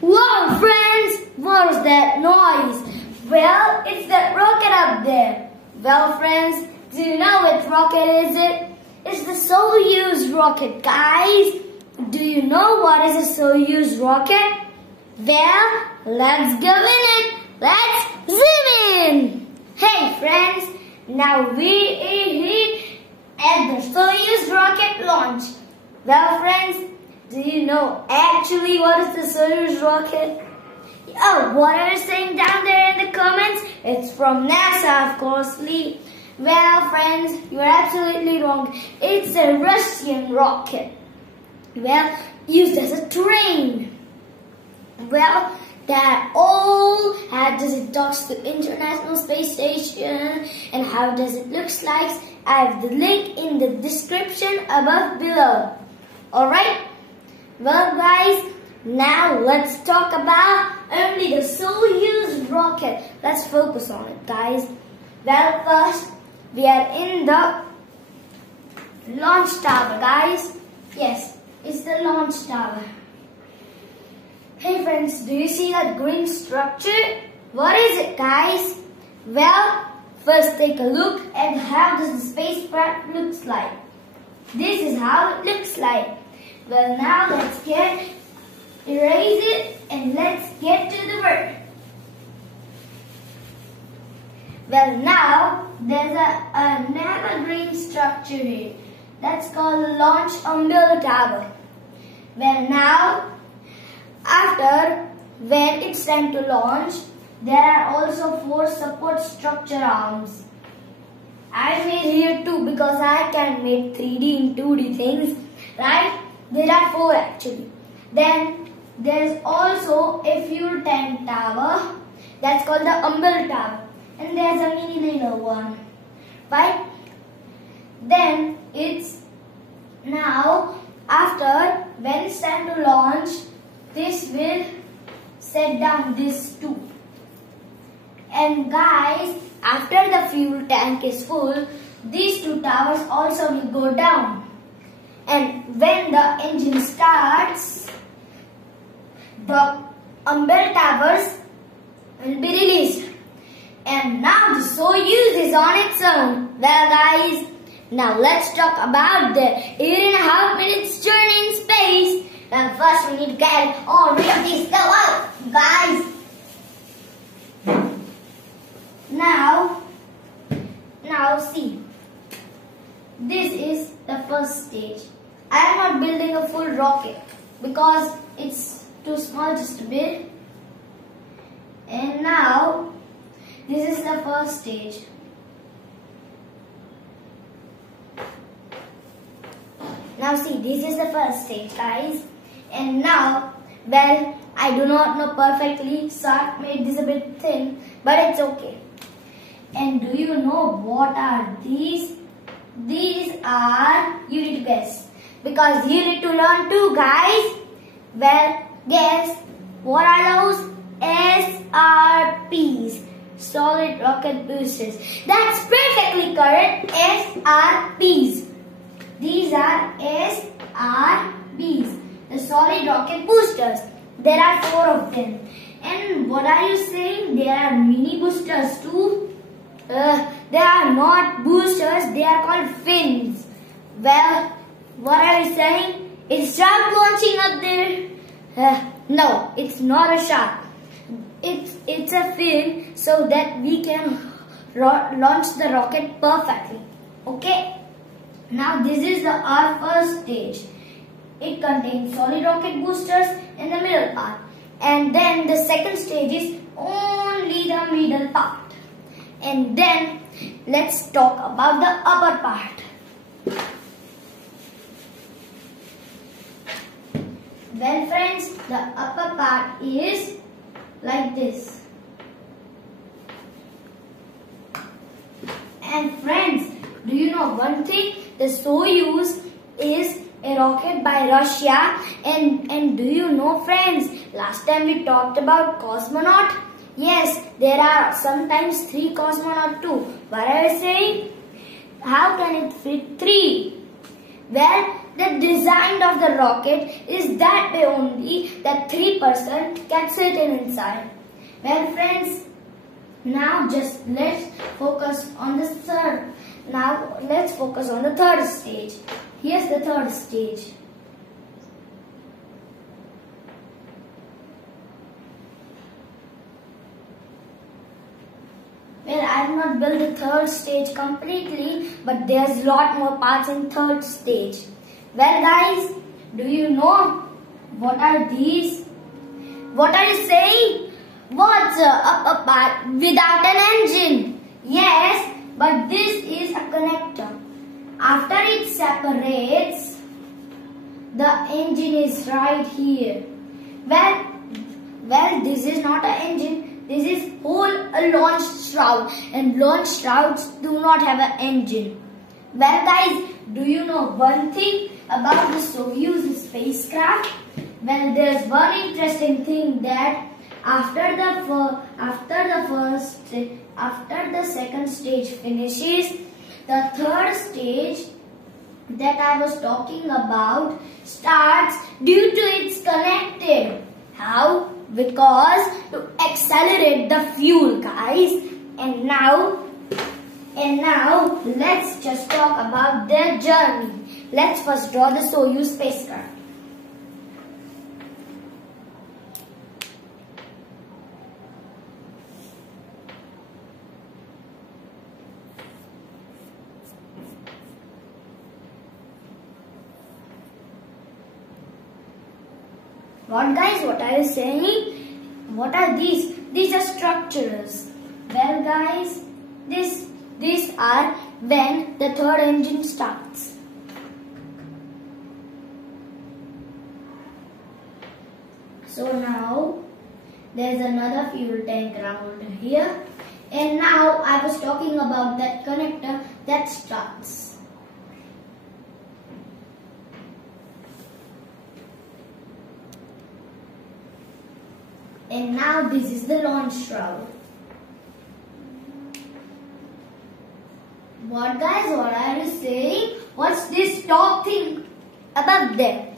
Wow, friends, what was that noise? Well, it's that rocket up there. Well, friends, do you know what rocket is it? It's the Soyuz rocket, guys. Do you know what is a Soyuz rocket? Well, let's go in it. Let's zoom in. Hey, friends, now we are here at the Soyuz rocket launch. Well, friends, do you know actually what is the Soyuz rocket? Oh, what are you saying down there in the comments? It's from NASA, of course, Lee. Well, friends, you're absolutely wrong. It's a Russian rocket. Well, used as a train. Well, that all how does it talks to International Space Station and how does it looks like? I have the link in the description above below. Alright? Well, guys, now let's talk about only the Soyuz rocket. Let's focus on it, guys. Well, first, we are in the launch tower, guys. Yes, it's the launch tower. Hey friends, do you see that green structure? What is it, guys? Well, first take a look at how does the spacecraft looks like. This is how it looks like. Well, now let's erase it and let's get to the work. Well, now there's another green structure here. That's called the launch umbilical tower. Well, now after when it's time to launch, there are also 4 support structure arms. I made here 2 because I can make 3D and 2D things, right? There are 4 actually. Then there's also a fuel tank tower. That's called the umbilical tower. And there's a mini little one, right? Then it's now after when it's time to launch, this will set down this too. And guys, after the fuel tank is full, these 2 towers also will go down. And when the engine starts, the umbilical towers will be released. And now the Soyuz is on its own. Well, guys, now let's talk about the 8.5 minutes journey in space. Well, first we need to get all of these go out, guys. Now see, this is the first stage. I am not building a full rocket because it's too small just to build. And now, this is the first stage. Now see, this is the first stage, guys. And now, well, I do not know perfectly, so I've made this a bit thin, but it's okay. And do you know what are these? These are, you need to guess, because you need to learn too, guys. Well, guess, what are those? SRPs, solid rocket boosters. That's perfectly correct, SRPs. These are SRBs, the solid rocket boosters. There are 4 of them. And what are you saying? There are mini boosters too. They are not boosters, they are called fins. Well, what are you saying? Is shark launching up there? No, it's not a shark. It's a fin so that we can launch the rocket perfectly. Okay? Now this is our first stage. It contains solid rocket boosters in the middle part. And then the second stage is only the middle part. And then let's talk about the upper part. Well, friends, the upper part is like this. And friends, do you know one thing? The Soyuz is a rocket by Russia. And do you know, friends, last time we talked about cosmonaut. Yes, there are sometimes 3 cosmonauts too. What are you saying? How can it fit 3? Well, the design of the rocket is that way only that 3% can sit inside. Well friends, now just let's focus on the third. Now let's focus on the third stage. Here's the third stage. Well, I have not built the third stage completely, but there's a lot more parts in third stage. Well guys, do you know what are these? What are you saying? What's a part without an engine? Yes, but this is a connector. After it separates, the engine is right here. Well, this is not an engine. This is a launch shroud, and launch shrouds do not have an engine. Well guys, do you know one thing about the Soyuz spacecraft? Well, there's one interesting thing that after the second stage finishes, the third stage that I was talking about starts due to it's connected. How? Because to accelerate the fuel, guys. And now let's just talk about their journey. Let's first draw the Soyuz spacecraft. What guys, what are you saying? What are these? These are structures. Well guys, these are when the third engine starts. So now there's another fuel tank around here. And now I was talking about that connector that starts. And now this is the launch shroud. What guys, what are you saying? What's this top thing above there?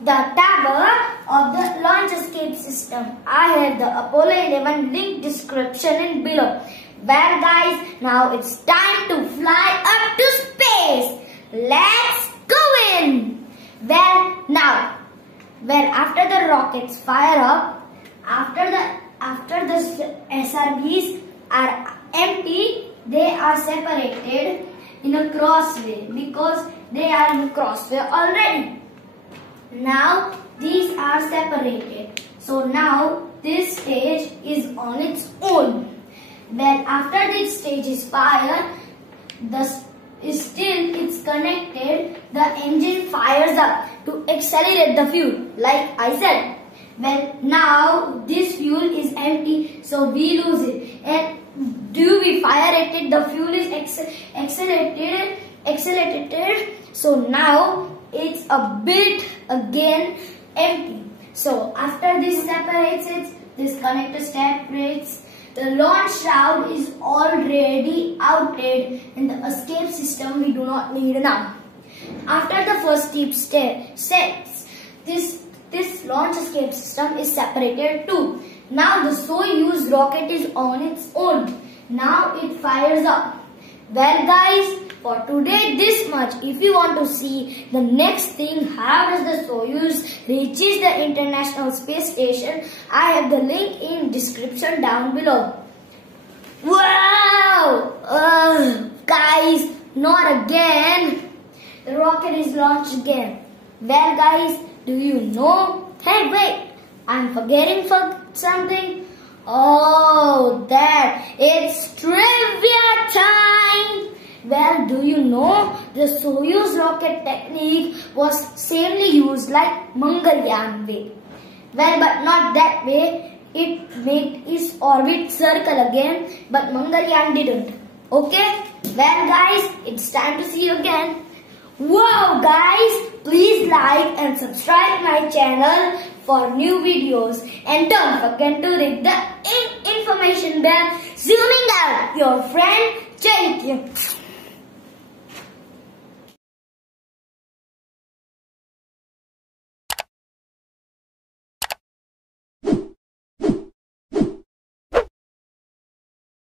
The tower of the launch escape system. I have the Apollo 11 link description in below. Well guys, now it's time to fly up to space. Let's go in. Well now, after the rockets fire up, after the SRBs are empty, they are separated in a crossway because they are in a crossway already. Now these are separated. So now this stage is on its own. Well, after this stage is fired, it's connected, the engine fires up to accelerate the fuel, like I said. Well, now this fuel is empty, so we lose it. And do we fire it? The fuel is accelerated. So now it's a bit again empty. So after this separates it, this connector separates. The launch shroud is already outed in the escape system. We do not need now. After the first deep steps, this launch escape system is separated too. Now the Soyuz rocket is on its own. Now it fires up. Well guys, for today this much. If you want to see the next thing, how does the Soyuz reaches the International Space Station, I have the link in description down below. Wow! Guys, not again. The rocket is launched again. Well guys, do you know? Hey wait, I'm forgetting for something. Oh, it's trivia time. Well, do you know the Soyuz rocket technique was samely used like Mangalyaan way. Well, but not that way. It made its orbit circle again, but Mangalyaan didn't. Okay? Well guys, it's time to see you again. Wow guys, please like and subscribe my channel for new videos, and don't forget to ring the information bell. Zooming out, your friend Chaitya.